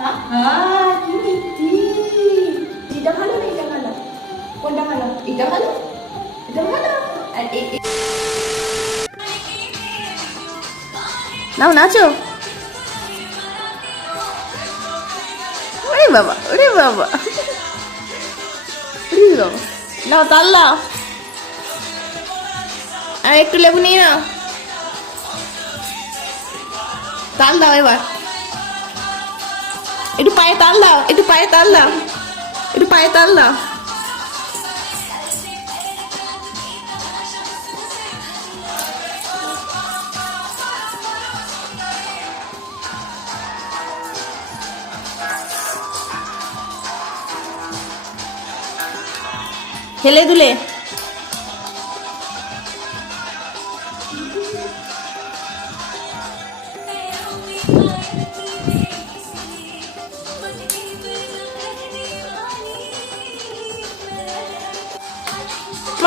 কি মিষ্টি এটা ভালো না এটা ভালো কোনটা ভালো এটা ভালো এটা ভালো আর নাও, নাচো। ওরে বাবা ওরে বাবা। ওরে বাবা। নাও তাল দাও আর একটু লেবু নিয়ে নাও। তাল দাও এবার। একটু পায়ে তাল দাও একটু পায়ে তাল দাও একটু পায়ে তাল দাও হেলে দুলে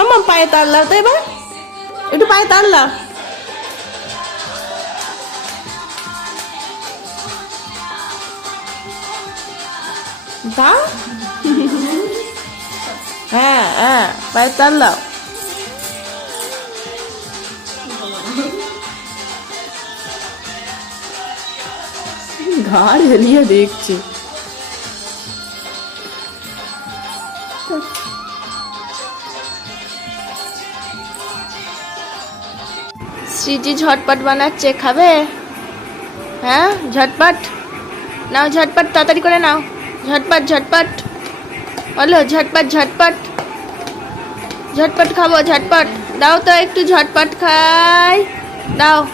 মাম্মা পায়ে তাড়লা তো এবার একটু পায়ে তাড়লা বা হ্যাঁ হ্যাঁ পায়ে তাড়লাও ঘাড় হেলিয়ে দেখছে শ্রীজি ঝটপট বানাচ্ছে খাবে? হ্যাঁ? ঝটপট? নাও ঝটপট তাড়াতাড়ি করে নাও। ঝটপট ঝটপট। বলো ঝটপট ঝটপট। ঝটপট খাব ঝটপট। দাও তো একটু ঝটপট খাই। দাও।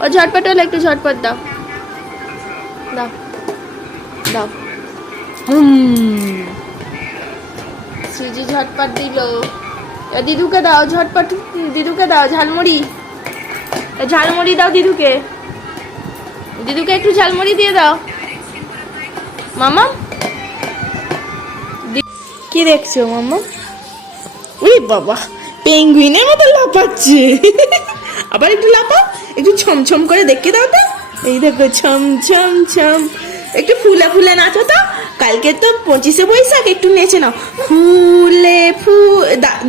ও ঝটপট হলে একটু ঝটপট দাও। দাও। দাও। হুম। সিজি ঝটপট দিল। দিদুকে দাও ঝটপট। দিদুকে দাও ঝালমুড়ি। ঝালমুড়ি দাও দিদুকে। দিদুকে একটু ঝালমুড়ি দিয়ে দাও। মামা? কি দেখছ, মামা? উই বাবা, পেঙ্গুইনের মতো লাফাচ্ছে। আবার একটু লাফাও, একটু ছমছম করে দেখে দাও তো। এই দেখো ছম ছম ছম একটু ফুলে ফুলে নাচো তো। কালকে তো পঁচিশে বৈশাখ, একটু নেচে নাও। ফুলে ফু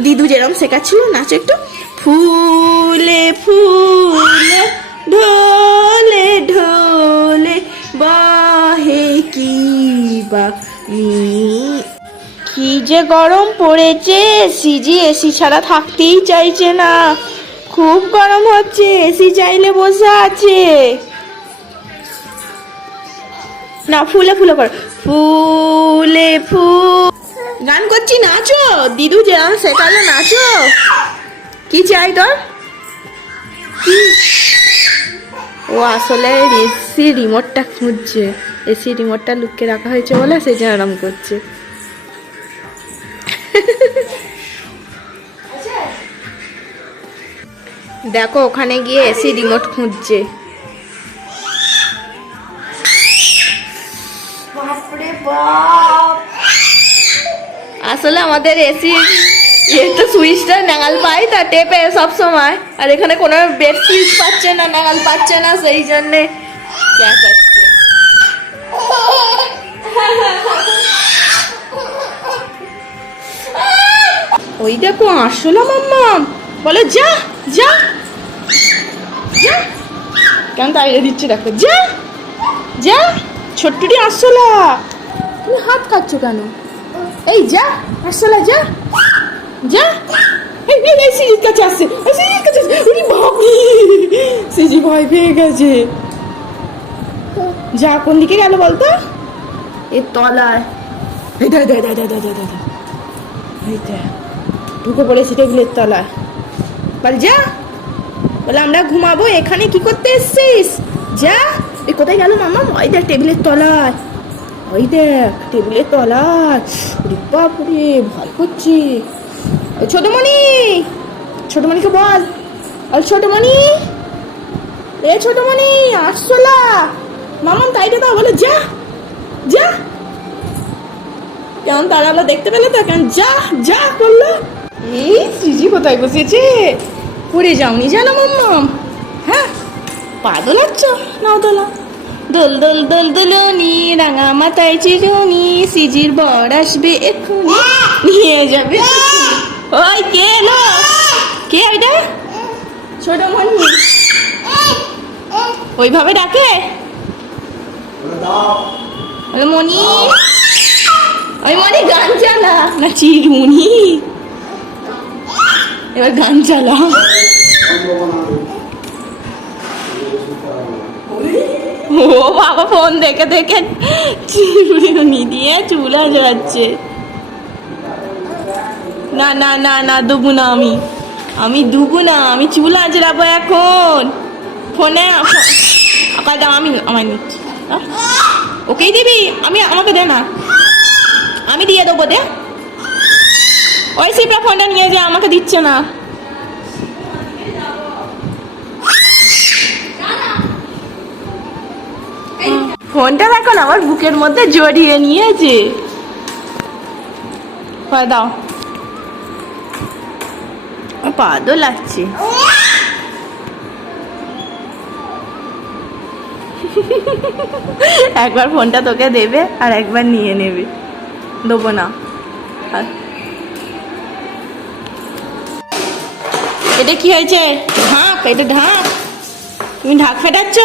দিদু যেরকম শেখাচ্ছিল, নাচো একটু। ফুলে ফুলে, ঢোলে ঢোলে, বাহে কি বা কি যে গরম পড়েছে সিজি এসি ছাড়া থাকতেই চাইছে না। খুব গরম হচ্ছে, এসি চাইলে বসে আছে। না, ফুলে ফুলে করো। ফুলে ফুল গান করছি, নাচো। দিদু যে শেখালো নাচো। কি চাই তোর? ও আসলে এসি রিমোটটা খুঁজছে। এসি রিমোটটা লুকিয়ে রাখা হয়েছে বলে সেই জন্য আরাম করছে। দেখো, ওখানে গিয়ে এসি রিমোট খুঁজছে। আসলে আমাদের এসি, একটা সুইচটা নাগাল পাই, তা টেপে সব সময়। আর এখানে কোনো বেড সুইচ পাচ্ছে না নাগাল পাচ্ছে না, সেই জন্যে ওই দেখো, আসলো মাম্মা। বলে, যা যা যা। কেন তাড়িয়ে দিচ্ছে দেখো, যা যা, ছোট্টটি আসলা। তুমি হাত কাটছো কেন? এই যা আসলে যা। যা। এই কাছে আসছে। ভয় পেয়ে গেছে। যা, কোন দিকে গেল বলতো? এ তলায়। এই দা দা দা দা দা এই টেবিলের তলায়। যা। বলে, আমরা ঘুমাবো। এখানে কি করতে এসছিস? যা। এ কোথায় গেল মামা? ওই দেখ টেবিলের তলায়। ওই দেখ টেবিলের ওরে বাপরে, ভয় করছি। ওই ছোটমণি, ছোটমণিকে বল। বল ছোটমণি, এ ছোটমণি আসছোলা মামন, তাইটা দাও, বলে যা যা। কেমন তারা দেখতে পেলে তো, কেমন যা যা করল এই সৃজি কোথায় বসেছে? পড়ে যাওনি জানো মাম্মাম হ্যাঁ পা দোলাচ্ছ, নাও দোলা দোল দোল দোল দোলনি, রাঙা মাথায় চিরুনি, সিজির বর আসবে এক্ষুনি, নিয়ে যাবে ওই কে এলো কে ওইটা ছোট মনি ওইভাবে ডাকে? মনি। ওই মনি গান চালা। না এবার গান চালা ও বাবা ফোন দেখে দেখে চিরুনি দিয়ে চুলা যাচ্ছে না না না না, দেবো না আমি। আমি দুবো না, আমি চুল আজরাবো এখন। ফোনে আকালটা আমি আমার নিচ্ছি। ওকেই দিবি? আমি আমাকে দে না। আমি দিয়ে দেবো, দে। ওই সিপরা ফোনটা নিয়ে যা, আমাকে দিচ্ছে না। ফোনটা দেখো না আমার বুকের মধ্যে জড়িয়ে নিয়েছে। দাও। আমার পা তো লাগছে। একবার ফোনটা তোকে দেবে আর একবার নিয়ে নেবে। দেবো না। এটা কি হয়েছে? ঢাক এটা ঢাক। তুমি ঢাক ফেটাচ্ছ?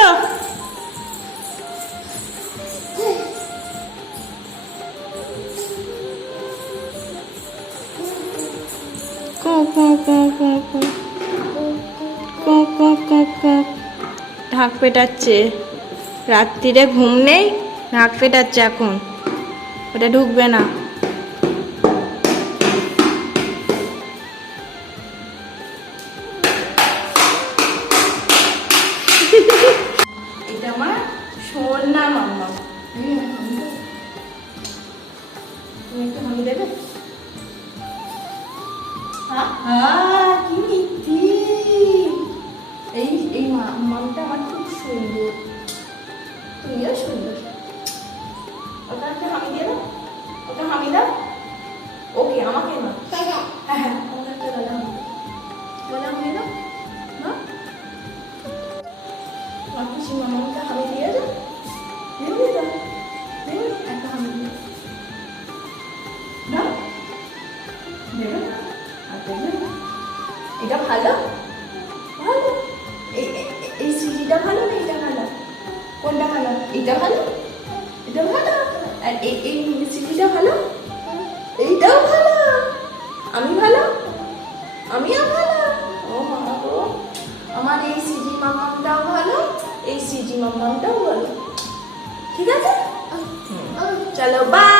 ঢাক পেটাচ্ছে। রাত্রিরে ঘুম নেই ঢাক পেটাচ্ছে এখন। ওটা ঢুকবে না। কি এই এই আমার খুব সুন্দর। সুন্দর। ওটা হামি ওটা হামি দাও। এটা ভালো? ভালো। এই সিজিটা ভালো না এটা ভালো? কোনটা ভালো? এটা ভালো? এটা ভালো। আর এই এই সিজিটা ভালো? এইটাও ভালো। আমি ভালো? আমিও ভালো? ও মা আমার এই সিজি মামামটাও ভালো এই সিজি মামামটাও ভালো। ঠিক আছে? চলো বাই